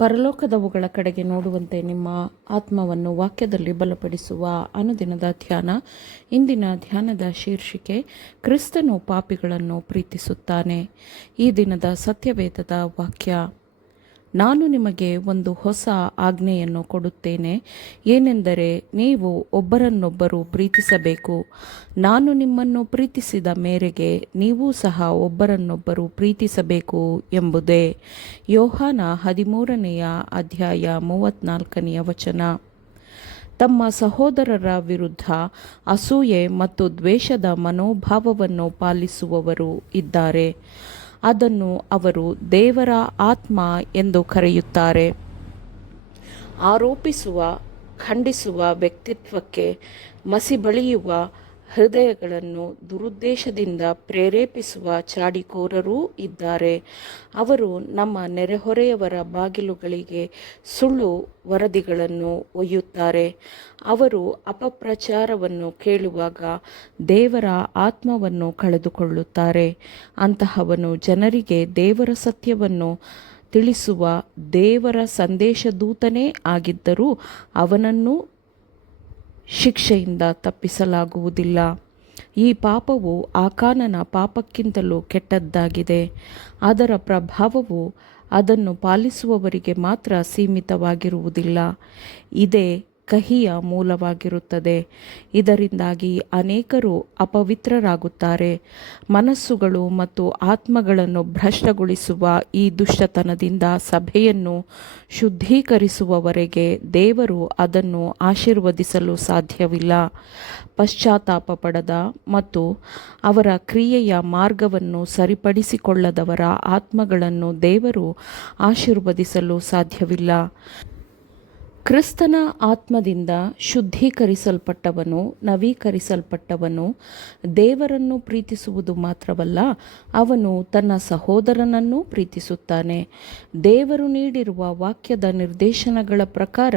ಪರಲೋಕದವುಗಳ ಕಡೆಗೆ ನೋಡುವಂತೆ ನಿಮ್ಮ ಆತ್ಮವನ್ನು ವಾಕ್ಯದಲ್ಲಿ ಬಲಪಡಿಸುವ ಅನುದಿನದ ಧ್ಯಾನ. ಇಂದಿನ ಧ್ಯಾನದ ಶೀರ್ಷಿಕೆ, ಕ್ರಿಸ್ತನು ಪಾಪಿಗಳನ್ನು ಪ್ರೀತಿಸುತ್ತಾನೆ. ಈ ದಿನದ ಸತ್ಯವೇದದ ವಾಕ್ಯ, ನಾನು ನಿಮಗೆ ಒಂದು ಹೊಸ ಆಜ್ಞೆಯನ್ನು ಕೊಡುತ್ತೇನೆ, ಏನೆಂದರೆ ನೀವು ಒಬ್ಬರನ್ನೊಬ್ಬರು ಪ್ರೀತಿಸಬೇಕು. ನಾನು ನಿಮ್ಮನ್ನು ಪ್ರೀತಿಸಿದ ಮೇರೆಗೆ ನೀವು ಸಹ ಒಬ್ಬರನ್ನೊಬ್ಬರು ಪ್ರೀತಿಸಬೇಕು ಎಂಬುದೇ. ಯೋಹಾನ 13ನೇ ಅಧ್ಯಾಯ 34ನೇ ವಚನ. ತಮ್ಮ ಸಹೋದರರ ವಿರುದ್ಧ ಅಸೂಯೆ ಮತ್ತು ದ್ವೇಷದ ಮನೋಭಾವವನ್ನು ಪಾಲಿಸುವವರು ಇದ್ದಾರೆ. ಅದನ್ನು ಅವರು ದೇವರ ಆತ್ಮ ಎಂದು ಕರೆಯುತ್ತಾರೆ. ಆರೋಪಿಸುವ, ಖಂಡಿಸುವ ವ್ಯಕ್ತಿತ್ವಕ್ಕೆ ಮಸಿಬಳಿಯುವ ಹೃದಯಗಳನ್ನು ದುರುದ್ದೇಶದಿಂದ ಪ್ರೇರೇಪಿಸುವ ಚಾಡಿಕೋರರೂ ಇದ್ದಾರೆ. ಅವರು ನಮ್ಮ ನೆರೆಹೊರೆಯವರ ಬಾಗಿಲುಗಳಿಗೆ ಸುಳ್ಳು ವರದಿಗಳನ್ನು ಒಯ್ಯುತ್ತಾರೆ. ಅವರು ಅಪಪ್ರಚಾರವನ್ನು ಕೇಳುವಾಗ ದೇವರ ಆತ್ಮವನ್ನು ಕಳೆದುಕೊಳ್ಳುತ್ತಾರೆ. ಅಂತಹವನು ಜನರಿಗೆ ದೇವರ ಸತ್ಯವನ್ನು ತಿಳಿಸುವ ದೇವರ ಸಂದೇಶದೂತನೇ ಆಗಿದ್ದರೂ ಅವನನ್ನು ಶಿಕ್ಷೆಯಿಂದ ತಪ್ಪಿಸಲಾಗುವುದಿಲ್ಲ. ಈ ಪಾಪವು ಆಕಾನನ ಪಾಪಕ್ಕಿಂತಲೂ ಕೆಟ್ಟದ್ದಾಗಿದೆ. ಅದರ ಪ್ರಭಾವವು ಅದನ್ನು ಪಾಲಿಸುವವರಿಗೆ ಮಾತ್ರ ಸೀಮಿತವಾಗಿರುವುದಿಲ್ಲ. ಇದೇ ಕಹಿಯ ಮೂಲವಾಗಿರುತ್ತದೆ. ಇದರಿಂದಾಗಿ ಅನೇಕರು ಅಪವಿತ್ರರಾಗುತ್ತಾರೆ. ಮನಸ್ಸುಗಳು ಮತ್ತು ಆತ್ಮಗಳನ್ನು ಭ್ರಷ್ಟಗೊಳಿಸುವ ಈ ದುಷ್ಟತನದಿಂದ ಸಭೆಯನ್ನು ಶುದ್ಧೀಕರಿಸುವವರೆಗೆ ದೇವರು ಅದನ್ನು ಆಶೀರ್ವದಿಸಲು ಸಾಧ್ಯವಿಲ್ಲ. ಪಶ್ಚಾತ್ತಾಪ ಪಡದ ಮತ್ತು ಅವರ ಕ್ರಿಯೆಯ ಮಾರ್ಗವನ್ನು ಸರಿಪಡಿಸಿಕೊಳ್ಳದವರ ಆತ್ಮಗಳನ್ನು ದೇವರು ಆಶೀರ್ವದಿಸಲು ಸಾಧ್ಯವಿಲ್ಲ. ಕ್ರಿಸ್ತನ ಆತ್ಮದಿಂದ ಶುದ್ಧೀಕರಿಸಲ್ಪಟ್ಟವನು, ನವೀಕರಿಸಲ್ಪಟ್ಟವನು ದೇವರನ್ನು ಪ್ರೀತಿಸುವುದು ಮಾತ್ರವಲ್ಲ, ಅವನು ತನ್ನ ಸಹೋದರನನ್ನೂ ಪ್ರೀತಿಸುತ್ತಾನೆ. ದೇವರು ನೀಡಿರುವ ವಾಕ್ಯದ ನಿರ್ದೇಶನಗಳ ಪ್ರಕಾರ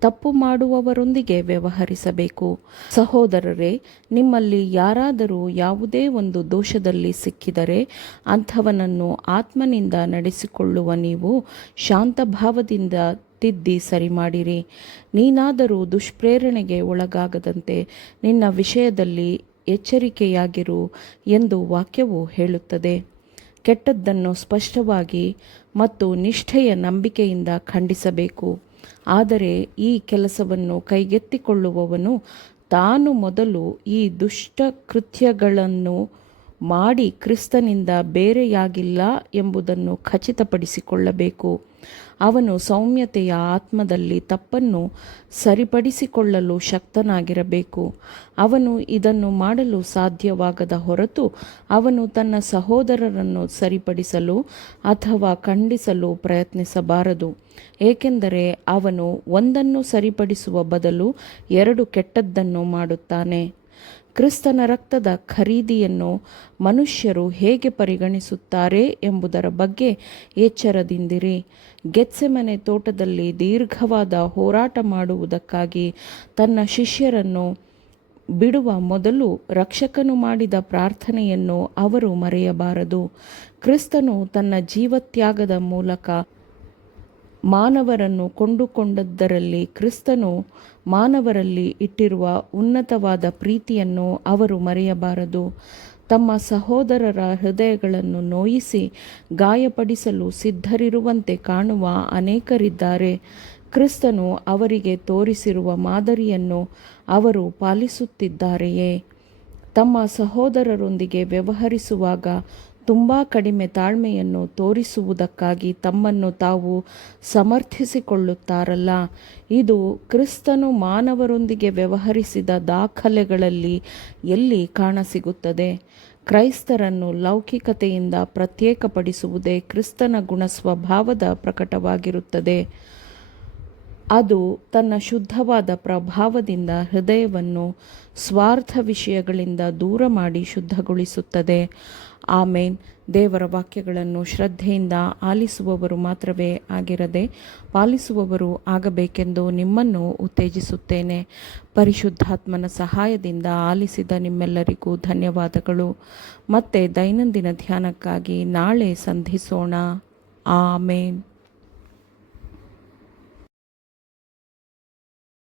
ತಪ್ಪು ಮಾಡುವವರೊಂದಿಗೆ ವ್ಯವಹರಿಸಬೇಕು. ಸಹೋದರರೇ, ನಿಮ್ಮಲ್ಲಿ ಯಾರಾದರೂ ಯಾವುದೇ ಒಂದು ದೋಷದಲ್ಲಿ ಸಿಕ್ಕಿದರೆ ಅಂಥವನನ್ನು ಆತ್ಮನಿಂದ ನಡೆಸಿಕೊಳ್ಳುವ ನೀವು ಶಾಂತಭಾವದಿಂದ ತಿದ್ದಿ ಸರಿಮಾಡಿರಿ. ನೀನಾದರೂ ದುಷ್ಪ್ರೇರಣೆಗೆ ಒಳಗಾಗದಂತೆ ನಿನ್ನ ವಿಷಯದಲ್ಲಿ ಎಚ್ಚರಿಕೆಯಾಗಿರು ಎಂದು ವಾಕ್ಯವು ಹೇಳುತ್ತದೆ. ಕೆಟ್ಟದ್ದನ್ನು ಸ್ಪಷ್ಟವಾಗಿ ಮತ್ತು ನಿಷ್ಠೆಯ ನಂಬಿಕೆಯಿಂದ ಖಂಡಿಸಬೇಕು. ಆದರೆ ಈ ಕೆಲಸವನ್ನು ಕೈಗೆತ್ತಿಕೊಳ್ಳುವವನು ತಾನು ಮೊದಲು ಈ ದುಷ್ಟ ಕೃತ್ಯಗಳನ್ನು ಮಾಡಿ ಕ್ರಿಸ್ತನಿಂದ ಬೇರೆಯಾಗಿಲ್ಲ ಎಂಬುದನ್ನು ಖಚಿತಪಡಿಸಿಕೊಳ್ಳಬೇಕು. ಅವನು ಸೌಮ್ಯತೆಯ ಆತ್ಮದಲ್ಲಿ ತಪ್ಪನ್ನು ಸರಿಪಡಿಸಿಕೊಳ್ಳಲು ಶಕ್ತನಾಗಿರಬೇಕು. ಅವನು ಇದನ್ನು ಮಾಡಲು ಸಾಧ್ಯವಾಗದ ಹೊರತು ಅವನು ತನ್ನ ಸಹೋದರರನ್ನು ಸರಿಪಡಿಸಲು ಅಥವಾ ಖಂಡಿಸಲು ಪ್ರಯತ್ನಿಸಬಾರದು. ಏಕೆಂದರೆ ಅವನು ಒಂದನ್ನು ಸರಿಪಡಿಸುವ ಬದಲು ಎರಡು ಕೆಟ್ಟದ್ದನ್ನು ಮಾಡುತ್ತಾನೆ. ಕ್ರಿಸ್ತನ ರಕ್ತದ ಖರೀದಿಯನ್ನು ಮನುಷ್ಯರು ಹೇಗೆ ಪರಿಗಣಿಸುತ್ತಾರೆ ಎಂಬುದರ ಬಗ್ಗೆ ಎಚ್ಚರದಿಂದಿರಿ. ಗೆತ್ಸೆಮನೆ ತೋಟದಲ್ಲಿ ದೀರ್ಘವಾದ ಹೋರಾಟ ಮಾಡುವುದಕ್ಕಾಗಿ ತನ್ನ ಶಿಷ್ಯರನ್ನು ಬಿಡುವ ಮೊದಲು ರಕ್ಷಕನು ಮಾಡಿದ ಪ್ರಾರ್ಥನೆಯನ್ನು ಅವರು ಮರೆಯಬಾರದು. ಕ್ರಿಸ್ತನು ತನ್ನ ಜೀವತ್ಯಾಗದ ಮೂಲಕ ಮಾನವರನ್ನು ಕೊಂಡುಕೊಂಡದ್ದರಲ್ಲಿ ಕ್ರಿಸ್ತನು ಮಾನವರಲ್ಲಿ ಇಟ್ಟಿರುವ ಉನ್ನತವಾದ ಪ್ರೀತಿಯನ್ನು ಅವರು ಮರೆಯಬಾರದು. ತಮ್ಮ ಸಹೋದರರ ಹೃದಯಗಳನ್ನು ನೋಯಿಸಿ ಗಾಯಪಡಿಸಲು ಸಿದ್ಧರಿರುವಂತೆ ಕಾಣುವ ಅನೇಕರಿದ್ದಾರೆ. ಕ್ರಿಸ್ತನು ಅವರಿಗೆ ತೋರಿಸಿರುವ ಮಾದರಿಯನ್ನು ಅವರು ಪಾಲಿಸುತ್ತಿದ್ದಾರೆಯೇ? ತಮ್ಮ ಸಹೋದರರೊಂದಿಗೆ ವ್ಯವಹರಿಸುವಾಗ ತುಂಬ ಕಡಿಮೆ ತಾಳ್ಮೆಯನ್ನು ತೋರಿಸುವುದಕ್ಕಾಗಿ ತಮ್ಮನ್ನು ತಾವು ಸಮರ್ಥಿಸಿಕೊಳ್ಳುತ್ತಾರಲ್ಲ. ಇದು ಕ್ರಿಸ್ತನು ಮಾನವರೊಂದಿಗೆ ವ್ಯವಹರಿಸಿದ ದಾಖಲೆಗಳಲ್ಲಿ ಎಲ್ಲಿ ಕಾಣಸಿಗುತ್ತದೆ? ಕ್ರೈಸ್ತರನ್ನು ಲೌಕಿಕತೆಯಿಂದ ಪ್ರತ್ಯೇಕಪಡಿಸುವುದೇ ಕ್ರಿಸ್ತನ ಗುಣಸ್ವಭಾವದ ಪ್ರಕಟವಾಗಿರುತ್ತದೆ. ಅದು ತನ್ನ ಶುದ್ಧವಾದ ಪ್ರಭಾವದಿಂದ ಹೃದಯವನ್ನು ಸ್ವಾರ್ಥ ವಿಷಯಗಳಿಂದ ದೂರ ಮಾಡಿ ಶುದ್ಧಗೊಳಿಸುತ್ತದೆ. ಆಮೇನ್. ದೇವರ ವಾಕ್ಯಗಳನ್ನು ಶ್ರದ್ಧೆಯಿಂದ ಆಲಿಸುವವರು ಮಾತ್ರವೇ ಆಗಿರದೆ ಪಾಲಿಸುವವರು ಆಗಬೇಕೆಂದು ನಿಮ್ಮನ್ನು ಉತ್ತೇಜಿಸುತ್ತೇನೆ. ಪರಿಶುದ್ಧಾತ್ಮನ ಸಹಾಯದಿಂದ ಆಲಿಸಿದ ನಿಮ್ಮೆಲ್ಲರಿಗೂ ಧನ್ಯವಾದಗಳು. ಮತ್ತೆ ದೈನಂದಿನ ಧ್ಯಾನಕ್ಕಾಗಿ ನಾಳೆ ಸಂಧಿಸೋಣ. ಆಮೇನ್.